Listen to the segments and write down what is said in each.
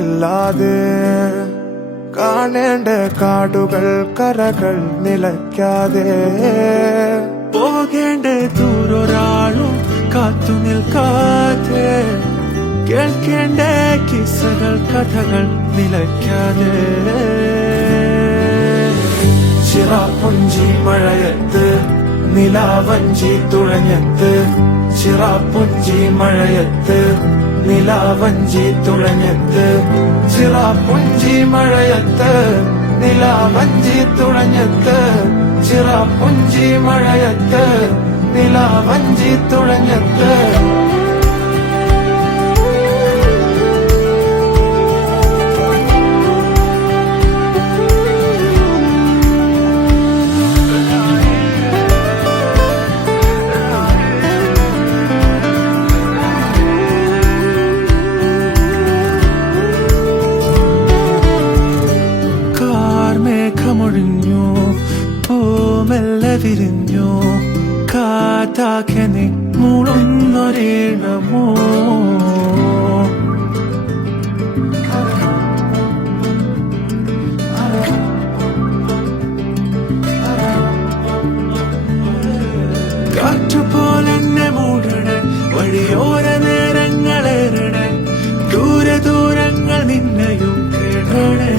കാറ്റില്ലാതെ കാണേണ്ട കാടുകൾ കരകൾ നിലയ്ക്കാതെ പോകേണ്ട ദൂരൊരാളും കാത്തു നിൽക്കാതെ കേൾക്കേണ്ട കിസ്സകൾ കഥകൾ നിലയ്ക്കാതെ ചിറാപ്പുഞ്ചി മഴയത്ത് നിലാവഞ്ചി തുഴഞ്ഞത്ത് ചിറാപ്പുഞ്ചി മഴയത്ത് നിലാവഞ്ചി തുഴഞ്ഞത്ത് ചിറാപ്പുഞ്ചി മഴയത്ത് നിലാവഞ്ചി തുഴഞ്ഞത്ത് ചിറാപ്പുഞ്ചി മഴയത്ത് നിലാവഞ്ചി തുഴഞ്ഞത്ത് മേഘമൊഴിഞ്ഞു പൂമെല്ലെ വിരിഞ്ഞു കാറ്റാകെ നീ മൂളുന്നൊരീണമോ കാറ്റുപോലെന്നെ മൂടണേ വഴിയോര നേരങ്ങളേറണേ ദൂരെ ദൂരങ്ങൾ നിന്നെയും കേടണേ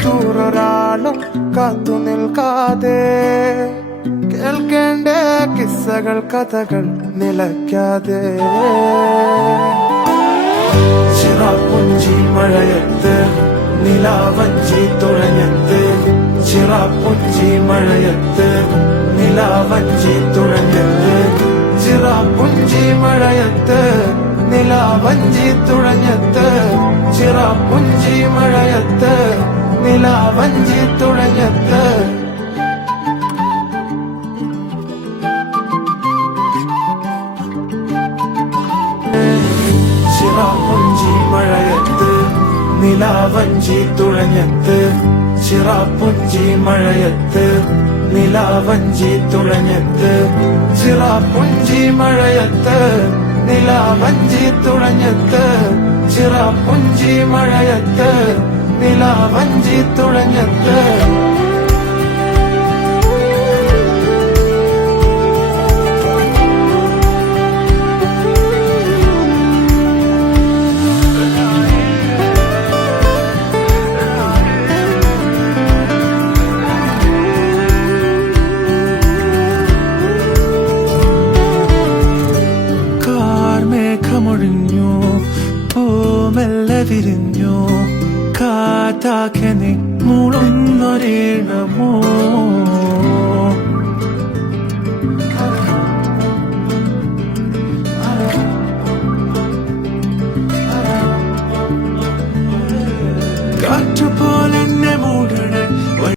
ദൂരൊരാളും കാത്തു നിൽക്കാതെ കേൾക്കേണ്ട കിസ്സകൾ കഥകൾ നിലയ്ക്കാതെ ചിറാപ്പുഞ്ചി മഴയത്ത് നിലാവഞ്ചി തുഴഞ്ഞത്ത് ചിറാപ്പുഞ്ചി മഴയത്ത് നിലാവഞ്ചി തുഴഞ്ഞത്ത് ചിറാപ്പുഞ്ചി മഴയത്ത് നിലാവഞ്ചി തുഴഞ്ഞത്ത് ചിറാപ്പുഞ്ചി മഴയത്ത് നിലാവഞ്ചി തുഴഞ്ഞത്ത് ചിറാപ്പുഞ്ചി മഴയത്ത് നിലാവഞ്ചി തുഴഞ്ഞത്ത് ചിറാപ്പുഞ്ചി മഴയത്ത് നിലാവഞ്ചി തുഴഞ്ഞത്ത് ചിറാപ്പുഞ്ചി മഴയത്ത് നിലാവഞ്ചി തുഴഞ്ഞത്ത് ചിറാപ്പുഞ്ചി മഴയത്ത് നിലാവഞ്ചി തുഴഞ്ഞത്ത് മേഘമൊഴിഞ്ഞു പൂമെല്ലെ വിരിഞ്ഞു കാറ്റാകെ നീ മൂളുന്നൊരീണമോ